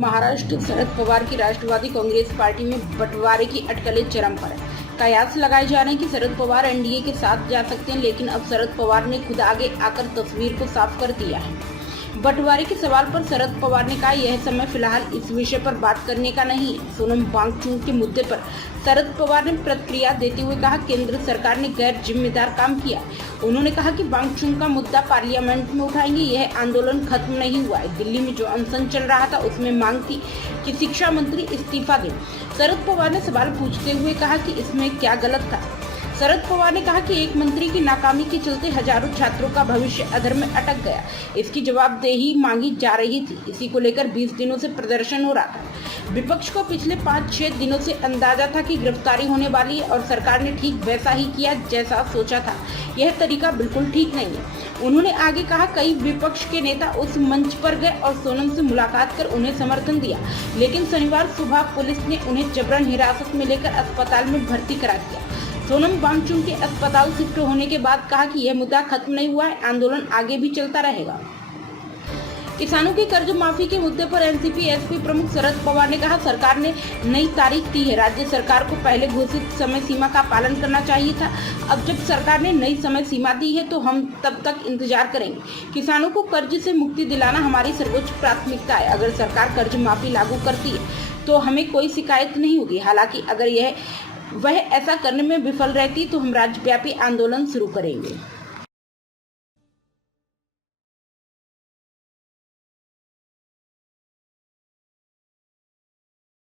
महाराष्ट्र शरद पवार की राष्ट्रवादी कांग्रेस पार्टी में बंटवारे की अटकलें चरम पर है। कयास लगाए जा रहे हैं कि शरद पवार एनडीए के साथ जा सकते हैं, लेकिन अब शरद पवार ने खुद आगे आकर तस्वीर को साफ कर दिया है। बंटवारे के सवाल पर शरद पवार ने कहा, यह समय फिलहाल इस विषय पर बात करने का नहीं है। सोनम वांगचुक के मुद्दे पर शरद पवार ने प्रतिक्रिया देते हुए कहा, केंद्र सरकार ने गैर जिम्मेदार काम किया। उन्होंने कहा कि वांगचुक का मुद्दा पार्लियामेंट में उठाएंगे। यह आंदोलन खत्म नहीं हुआ है। दिल्ली में जो अनशन चल रहा था उसमें मांग थी कि शिक्षा मंत्री इस्तीफा दें। शरद पवार ने सवाल पूछते हुए कहा कि इसमें क्या गलत था। शरद पवार ने कहा कि एक मंत्री की नाकामी के चलते हजारों छात्रों का भविष्य अधर में अटक गया। इसकी जवाबदेही मांगी जा रही थी। इसी को लेकर 20 दिनों से प्रदर्शन हो रहा था। विपक्ष को पिछले 5-6 दिनों से अंदाजा था कि गिरफ्तारी होने वाली है और सरकार ने ठीक वैसा ही किया जैसा सोचा था। यह तरीका बिल्कुल ठीक नहीं है। उन्होंने आगे कहा, कई विपक्ष के नेता उस मंच पर गए और सोनम से मुलाकात कर उन्हें समर्थन दिया, लेकिन शनिवार सुबह पुलिस ने उन्हें जबरन हिरासत में लेकर अस्पताल में भर्ती करा दिया। सोनम वांगचुक के अस्पताल शिफ्ट होने के बाद कहा कि यह मुद्दा खत्म नहीं हुआ है, आंदोलन आगे भी चलता रहेगा। किसानों की कर्ज माफी के मुद्दे पर एनसीपी एसपी प्रमुख शरद पवार ने कहा, सरकार ने नई तारीख दी है। राज्य सरकार को पहले घोषित समय सीमा का पालन करना चाहिए था। अब जब सरकार ने नई समय सीमा दी है तो हम तब तक इंतजार करेंगे। किसानों को कर्ज से मुक्ति दिलाना हमारी सर्वोच्च प्राथमिकता है। अगर सरकार कर्ज माफी लागू करती है तो हमें कोई शिकायत नहीं होगी। हालांकि अगर वह ऐसा करने में विफल रहती तो हम राज्यव्यापी आंदोलन शुरू करेंगे।